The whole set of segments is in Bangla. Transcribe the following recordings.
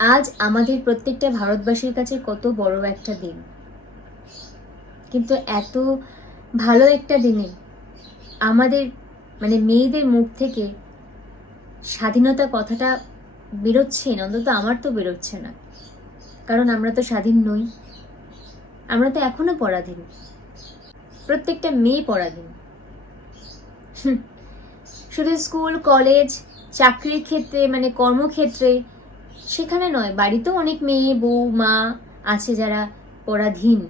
আজ আমাদের প্রত্যেকটা ভারতবাসীর কাছে কত বড় একটা দিন। কিন্তু এত ভালো একটা দিনে আমাদের মানে মেয়েদের মুখ থেকে স্বাধীনতা কথাটা বেরোচ্ছে না, অন্তত আমার তো বেরোচ্ছে না। কারণ আমরা তো স্বাধীন নই, আমরা তো এখনও পরাধীন। প্রত্যেকটা মেয়ে পরাধীন। শুধু স্কুল, কলেজ, চাকরির ক্ষেত্রে মানে কর্মক্ষেত্রে সেখানে নয়, বাড়িতেও অনেক মেয়ে, বউ, মা আছে যারা পরাধীন।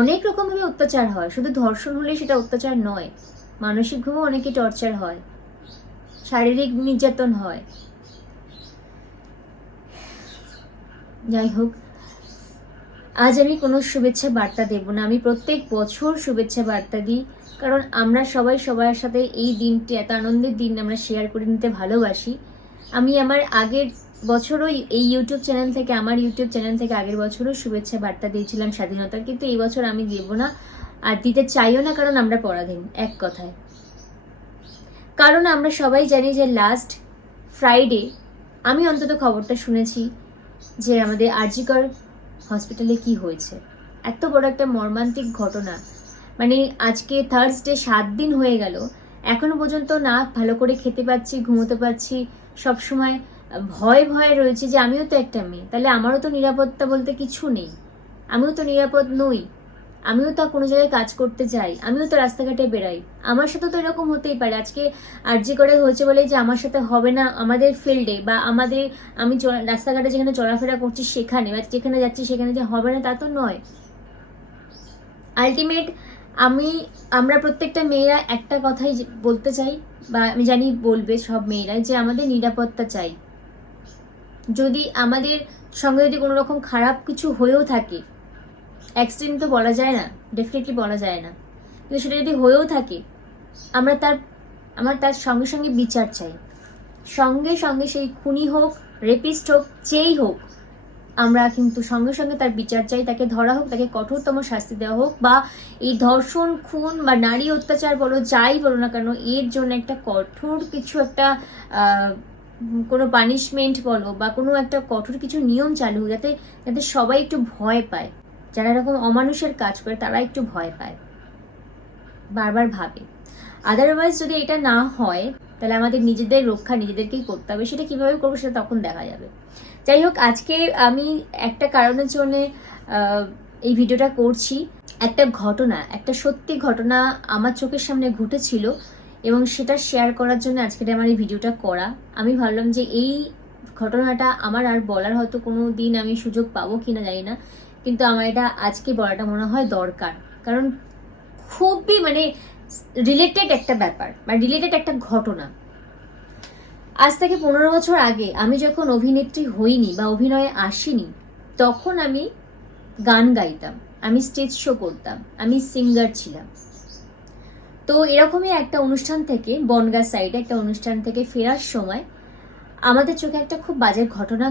অনেক রকমভাবে অত্যাচার হয়, শুধু ধর্ষণ হলে সেটা অত্যাচার নয় মানসিকভাবেও অনেকে টর্চার হয়, শারীরিক নির্যাতন হয়। যাই হোক, আজ আমি কোনো শুভেচ্ছা বার্তা দেব না, আমি প্রত্যেক বছর শুভেচ্ছা বার্তা দিই, কারণ আমরা সবাই সবার সাথে এই দিনটি, এত আনন্দের দিন আমরা শেয়ার করে নিতে ভালোবাসি। আমি আমার আগের বছরও এই ইউটিউব চ্যানেল থেকে, আমার ইউটিউব চ্যানেল থেকে আগের বছরও শুভেচ্ছা বার্তা দিয়েছিলাম স্বাধীনতার, কিন্তু এই বছর আমি দেব না আর দিতে চাইও না, কারণ আমরা পরাধীন, এক কথায়। কারণ আমরা সবাই জানি যে লাস্ট ফ্রাইডে আমি অন্তত খবরটা শুনেছি যে আমাদের আরজিকর হসপিটালে কি হয়েছে। এত বড় একটা মর্মান্তিক ঘটনা। মানে আজকে থার্সডে সাত দিন হয়ে গেল। এখনও পর্যন্ত না ভালো করে খেতে পাচ্ছি, ঘুমোতে পারছি সব সময় ভয় ভয় রয়েছে যে আমিও তো একটা মেয়ে। তাহলে আমারও তো নিরাপত্তা বলতে কিছু নেই। আমিও তো নিরাপদ নই। আমিও তো কোনো জায়গায় কাজ করতে যাই আমিও তো রাস্তাঘাটে বেরাই আমার সাথে তো এরকম হতেই পারে। আজকে আর্জি করে হয়েছে বলে যে আমার সাথে হবে না আমাদের ফিল্ডে বা আমাদের আমি রাস্তাঘাটে যেখানে চলাফেরা করছি সেখানে বা যেখানে যাচ্ছি সেখানে যে হবে না তা তো নয়। আলটিমেট আমি, আমরা প্রত্যেকটা মেয়েরা একটা কথাই বলতে চাই বা আমি জানি বলবে সব মেয়েরাই যে আমাদের নিরাপত্তা চাই। যদি আমাদের সঙ্গে যদি কোনো রকম খারাপ কিছু হয়েও থাকে অ্যাক্সিডেন্ট তো বলা যায় না ডেফিনেটলি বলা যায় না। কিন্তু সেটা যদি হয়েও থাকে, আমরা তার, আমার তার সঙ্গে সঙ্গে বিচার চাই। সঙ্গে সঙ্গে সেই খুনি হোক রেপিস্ট হোক, যেই হোক, আমরা কিন্তু সঙ্গে সঙ্গে তার বিচার চাই, তাকে ধরা হোক, তাকে কঠোরতম শাস্তি দেওয়া হোক, বা এই ধর্ষণ, খুন, বা নারী অত্যাচার বলো, যাই বলো না কেন, এর জন্য একটা কঠোর কিছু একটা কোনো পানিশমেন্ট বলো বা কোনো একটা কঠোর কিছু নিয়ম চালু যাতে যাতে সবাই একটু ভয় পায়। যারা এরকম অমানুষের কাজ করে, তারা একটু ভয় পায়। বারবার ভাবে। আদারওয়াইজ যদি এটা না হয়, তাহলে আমাদের নিজেদের রক্ষা, নিজেদেরকেই করতে হবে। সেটা কীভাবে করব সেটা তখন দেখা যাবে। যাই হোক, আজকে আমি একটা কারণের জন্যে এই ভিডিওটা করছি। একটা ঘটনা, একটা সত্যি ঘটনা আমার চোখের সামনে ঘটেছিল। এবং সেটা শেয়ার করার জন্য আজকের আমার এই ভিডিওটা করা। আমি ভাবলাম যে এই ঘটনাটা আমার আর বলার হয়তো কোনো দিন আমি সুযোগ পাবো কিনা জানি না। কিন্তু আমার এটা আজকে বলাটা মনে হয় দরকার। কারণ খুবই মানে রিলেটেড একটা ব্যাপার বা রিলেটেড একটা ঘটনা। আজ থেকে পনেরো বছর আগে আমি যখন অভিনেত্রী হইনি বা অভিনয়ে আসিনি, তখন আমি গান গাইতাম, আমি স্টেজ শো করতাম, আমি সিঙ্গার ছিলাম। তো এরকমই একটা অনুষ্ঠান থেকে, বনগাঁ সাইডে একটা অনুষ্ঠান থেকে ফেরার সময় আমাদের চোখে একটা খুব বাজে ঘটনা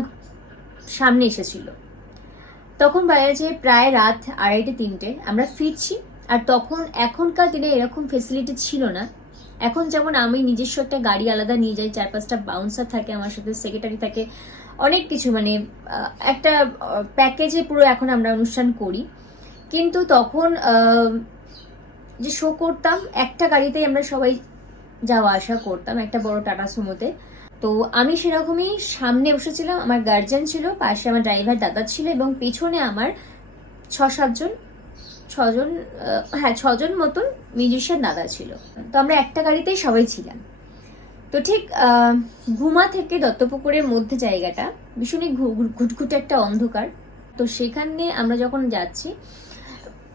সামনে এসেছিল। তখন বাজে প্রায় রাত আড়াইটে, তিনটে আমরা ফিরছি আর তখন এখনকার দিনে এরকম ফেসিলিটি ছিল না। এখন যেমন আমি নিজস্ব একটা গাড়ি আলাদা নিয়ে যাই, চার পাঁচটা বাউন্সার থাকে, আমার সাথে সেক্রেটারি থাকে, অনেক কিছু মানে একটা প্যাকেজে পুরো এখন আমরা অনুষ্ঠান করি। কিন্তু তখন যে শো করতাম, একটা গাড়িতেই আমরা সবাই যাওয়া আসা করতাম, একটা বড় টাটা সুমোতে। তো আমি সেরকমই সামনে বসেছিলাম, আমার গার্জেন ছিল, পাশে আমার ড্রাইভার দাদা ছিল এবং পেছনে আমার ছ সাতজন ছজন হ্যাঁ ছজন মতন মিউজিশিয়ান দাদা ছিল। তো আমরা একটা গাড়িতেই সবাই ছিলাম। তো ঠিক ঘুমা থেকে দত্তপুকুরের মধ্যে জায়গাটা ভীষণই ঘুটঘুটে একটা অন্ধকার। তো সেখানে আমরা যখন যাচ্ছি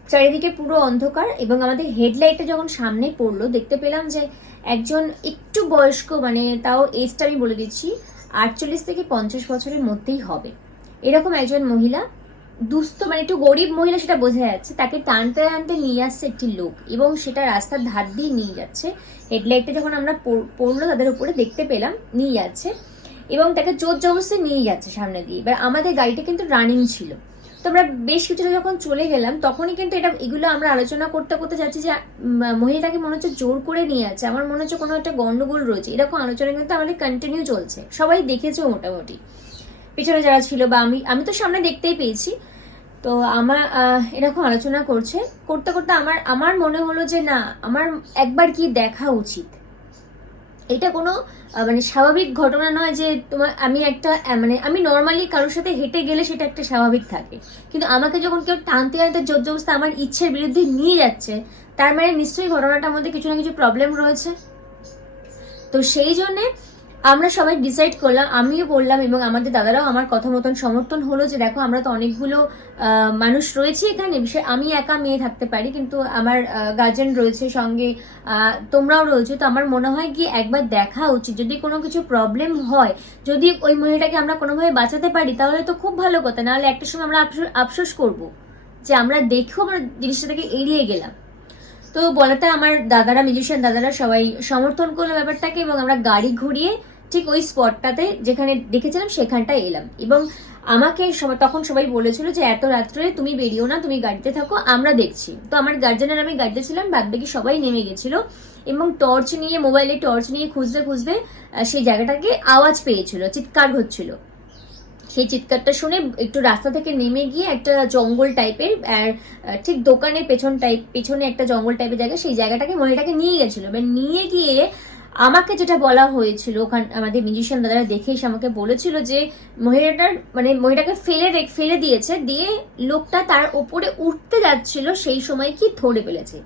চারিদিকে পুরো অন্ধকার এবং আমাদের হেডলাইটটা যখন সামনে পড়ল, দেখতে পেলাম যে একজন একটু বয়স্ক মানে তাও এজটা আমি বলে দিচ্ছি, আটচল্লিশ থেকে পঞ্চাশ বছরের মধ্যেই হবে। এরকম একজন মহিলা, দুস্থ মানে একটু গরিব মহিলা সেটা বোঝা যাচ্ছে, তাকে টানতে টানতে নিয়ে আসছে একটি লোক এবং সেটা রাস্তার ধার দিয়ে নিয়ে যাচ্ছে। হেডলাইটটা যখন আমরা পড়- পড়ল, তাদের উপরে দেখতে পেলাম, নিয়ে যাচ্ছে এবং তাকে জোর জবরদস্তি নিয়ে যাচ্ছে সামনে দিয়ে। এবার আমাদের গাড়িটা কিন্তু রানিং ছিল। তো আমরা বেশ কিছুটা যখন চলে গেলাম, তখনই কিন্তু এটা, এগুলো আমরা আলোচনা করতে করতে যাচ্ছি যে মহিলাটাকে মনে হচ্ছে জোর করে নিয়ে আছে আমার মনে হচ্ছে কোনো একটা গন্ডগোল রয়েছে। এরকম আলোচনা কিন্তু আমাদের কন্টিনিউ চলছে। সবাই দেখেছে মোটামুটি। পেছনে যারা ছিল বা আমি আমি তো সামনে দেখতেই পেয়েছি। তো আমার এরকম আলোচনা করছে। করতে করতে আমার আমার মনে হলো যে না, আমার একবার কি দেখা উচিত? এটা কোনো মানে স্বাভাবিক ঘটনা নয় যে তোমার, আমি একটা মানে আমি নর্মালি কারোর সাথে হেঁটে গেলে সেটা একটা স্বাভাবিক থাকে। কিন্তু আমাকে যখন কেউ টানতে টানতে জোর জবস্তা আমার ইচ্ছের বিরুদ্ধে নিয়ে যাচ্ছে, তার মানে নিশ্চয়ই ঘটনাটার মধ্যে কিছু না কিছু প্রবলেম রয়েছে। তো সেই জন্যে আমরা সবাই ডিসাইড করলাম, আমিও বললাম এবং আমাদের দাদারাও আমার কথা মতন সমর্থন হলো যে দেখো আমরা তো অনেকগুলো মানুষ রয়েছে এখানে বিষয় আমি একা মেয়ে থাকতে পারি, কিন্তু আমার গার্জেন রয়েছে সঙ্গে তোমরাও রয়েছে। তো আমার মনে হয় কি একবার দেখা উচিত। যদি কোনো কিছু প্রবলেম হয়, যদি ওই মহিলাটাকে আমরা কোনোভাবে বাঁচাতে পারি, তাহলে তো খুব ভালো কথা। নাহলে একটা সময় আমরা আফসোস- করব যে আমরা দেখেও আমরা জিনিসটা থেকে এড়িয়ে গেলাম। তো বলাতে আমার দাদারা মিউজিশিয়ান দাদারা সবাই সমর্থন করল ব্যাপারটাকে এবং আমরা গাড়ি ঘুরিয়ে ঠিক ওই স্পটটাতে যেখানে দেখেছিলাম সেখানটায় এলাম। এবং আমাকে তখন সবাই বলেছিল যে, এত রাত্রে তুমি বেরিও না, তুমি গাড়িতে থাকো, আমরা দেখছি। তো আমার গার্জেনের আমি গাড়িতে ছিলাম বাদ বাকি সবাই নেমে গেছিল এবং টর্চ নিয়ে মোবাইলে টর্চ নিয়ে খুঁজতে খুঁজতে সেই জায়গাটাকে আওয়াজ পেয়েছিল, চিৎকার হচ্ছিল। সেই চিৎকারটা শুনে একটু রাস্তা থেকে নেমে গিয়ে একটা জঙ্গল টাইপের, আর ঠিক দোকানের পেছন টাইপ, পেছনে একটা জঙ্গল টাইপের জায়গা, সেই জায়গাটাকে মহিলাটাকে নিয়ে গেছিল। এবার নিয়ে গিয়ে আমাকে যেটা বলা হয়েছিল, ওখান, আমাদের মিউজিশিয়ান দাদারা দেখে এসে আমাকে বলেছিল যে, মহিলাটার মানে মহিলাটাকে ফেলে ফেলে দিয়েছে, দিয়ে লোকটা তার ওপরে উঠতে যাচ্ছিল, সেই সময় কি ধরে ফেলেছে।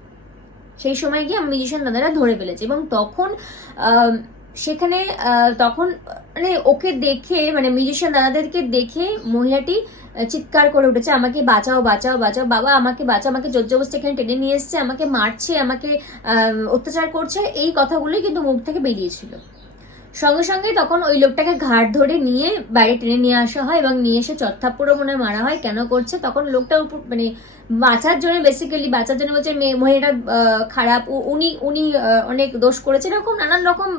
সেই সময় গিয়ে মিউজিশিয়ান দাদারা ধরে ফেলেছে, এবং তখন সেখানে তখন মানে ওকে দেখে মানে মিউজিশিয়ান দাদাদেরকে দেখে মহিলাটি চিৎকার করে উঠেছে, আমাকে বাঁচাও বাঁচাও বাঁচাও, বাবা, আমাকে বাঁচাও, আমাকে জোর জবরদস্তি এখানে টেনে নিয়ে এসছে, আমাকে মারছে, আমাকে অত্যাচার করছে। এই কথাগুলোই কিন্তু মুখ থেকে বেরিয়েছিল। সঙ্গে সঙ্গে তখন ওই লোকটাকে ঘাট ধরে নিয়ে বাইরে টেনে নিয়ে আসা হয় এবং নিয়ে এসে চত্থাপ্পুরও মনে মারা হয়। কেন করছে? তখন লোকটার উপর মানে বাঁচার জন্য বেসিক্যালি বাঁচার জন্য বলছে মেয়ে মহিলাটা খারাপ। উনি উনি অনেক দোষ করেছে। এরকম নানান রকম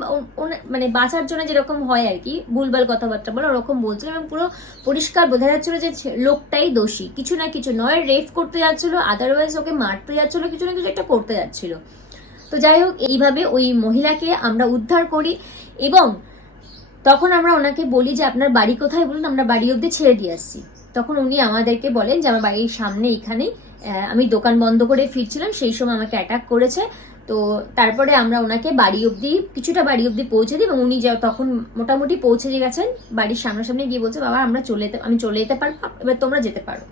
মানে বাঁচার জন্য যেরকম হয় আর কি। ভুলভাল কথাবার্তা বলে ওরকম বলছিল এবং পুরো পরিষ্কার বোঝা যাচ্ছিল যে লোকটাই দোষী। কিছু না কিছু নয় রেপ করতে যাচ্ছিল আদারওয়াইজ ওকে মারতে যাচ্ছিল, কিছু না কিছু একটা করতে যাচ্ছিল। তো যাই হোক, এইভাবে ওই মহিলাকে আমরা উদ্ধার করি। এবং তখন আমরা ওনাকে বলি যে, আপনার বাড়ি কোথায়? বলুন, আমরা বাড়ি অবধি ছেড়ে দিয়ে আসছি। তখন উনি আমাদেরকে বলেন যে, আমার বাড়ির সামনে এখানেই আমি দোকান বন্ধ করে ফিরছিলাম, সেই সময় আমাকে অ্যাটাক করেছে। তো তারপরে আমরা ওনাকে বাড়ি অবধি, কিছুটা বাড়ি অবধি পৌঁছে দিই এবং উনি যা, তখন মোটামুটি পৌঁছে দিয়ে গেছেন। বাড়ির সামনাসামনি গিয়ে বলছে, বাবা, আমরা চলে যেতে, আমি চলে যেতে পারব, এবার তোমরা যেতে পারো।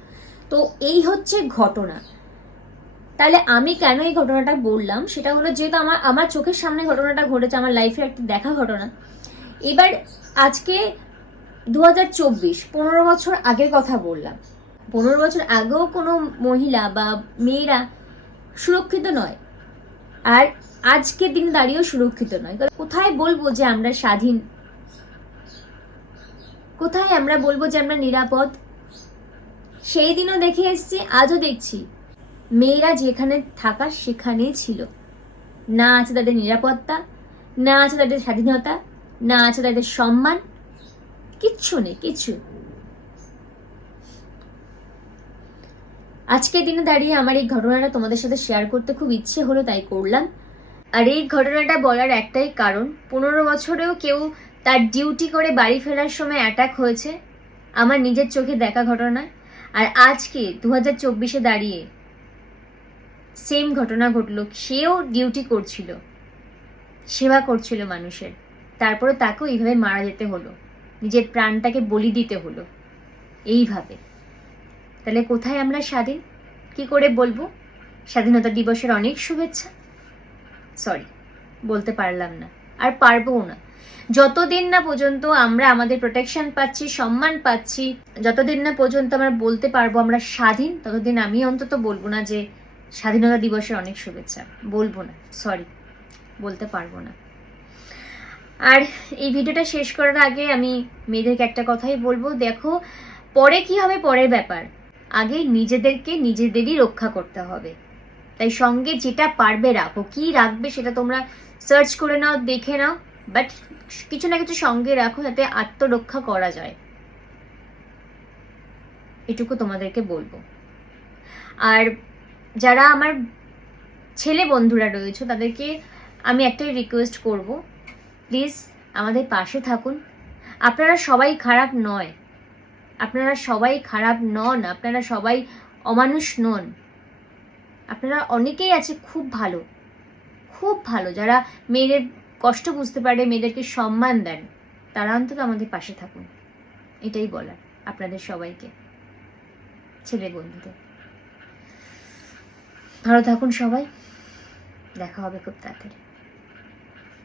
তো এই হচ্ছে ঘটনা। তাহলে আমি কেন এই ঘটনাটা বললাম? সেটা হলো যেহেতু আমার আমার চোখের সামনে ঘটনাটা ঘটেছে, আমার লাইফের একটা দেখা ঘটনা। এবার আজকে দু হাজার চব্বিশ, পনেরো বছর আগের কথা বললাম। পনেরো বছর আগেও কোনো মহিলা বা মেয়েরা সুরক্ষিত নয়। আর আজকের দিন দাঁড়িয়েও সুরক্ষিত নয়। কোথায় বলব যে আমরা স্বাধীন? কোথায় আমরা বলব যে আমরা নিরাপদ? সেই দিনও দেখে এসছি, আজও দেখছি। মেয়েরা যেখানে থাকার সেখানেই ছিল। না আছে তাদের নিরাপত্তা, না আছে তাদের স্বাধীনতা, না আছে তাদের সম্মান, কিচ্ছু নেই, কিচ্ছু। আজকের দিনে দাঁড়িয়ে আমার এই ঘটনাটা তোমাদের সাথে শেয়ার করতে খুব ইচ্ছে হলো, তাই করলাম। আর এই ঘটনাটা বলার একটাই কারণ, পনেরো বছরেও কেউ তার ডিউটি করে বাড়ি ফেরার সময় অ্যাটাক হয়েছে, আমার নিজের চোখে দেখা ঘটনা। আর আজকে দু হাজার চব্বিশে দাঁড়িয়ে সেম ঘটনা ঘটলো। সেও ডিউটি করছিল। সেবা করছিল মানুষের। তারপরে তাকেও এইভাবে মারা যেতে হলো। নিজের প্রাণটাকে বলি দিতে হলো। এইভাবে। তাহলে কোথায় আমরা স্বাধীন? কি করে বলব? স্বাধীনতা দিবসের অনেক শুভেচ্ছা। সরি বলতে পারলাম না। আর পারবও না। যতদিন না পর্যন্ত আমরা আমাদের প্রোটেকশন পাচ্ছি, সম্মান পাচ্ছি, যতদিন না পর্যন্ত আমরা বলতে পারব আমরা স্বাধীন, ততদিন আমি অন্তত বলব না যে স্বাধীনতা দিবসের অনেক শুভেচ্ছা। বলব না সরি বলতে পারব না। আর এই ভিডিওটা শেষ করার আগে আমি মেয়েদেরকে একটা কথাই বলব, দেখো, পরে কি হবে পরের ব্যাপার। আগে নিজেদেরকে নিজেদেরই রক্ষা করতে হবে। তাই সঙ্গে যেটা পারবে রাখো। কি রাখবে সেটা তোমরা সার্চ করে নাও, দেখে নাও বাট কিছু না কিছু সঙ্গে রাখো যাতে আত্মরক্ষা করা যায়। এটুকু তোমাদেরকে বলব। আর যারা আমার ছেলে বন্ধুরা রয়েছে, তাদেরকে আমি একটাই রিকোয়েস্ট করব প্লিজ আমাদের পাশে থাকুন। আপনারা সবাই খারাপ নয়। আপনারা সবাই খারাপ নন, আপনারা সবাই অমানুষ নন। আপনারা অনেকেই আছে খুব ভালো খুব ভালো, যারা মেয়েদের কষ্ট বুঝতে পারে, মেয়েদেরকে সম্মান দেন, তারা অন্তত আমাদের পাশে থাকুন। এটাই বলার, আপনাদের সবাইকে, ছেলে বন্ধুদের। ভালো থাকুন সবাই। দেখা হবে খুব তাড়াতাড়ি।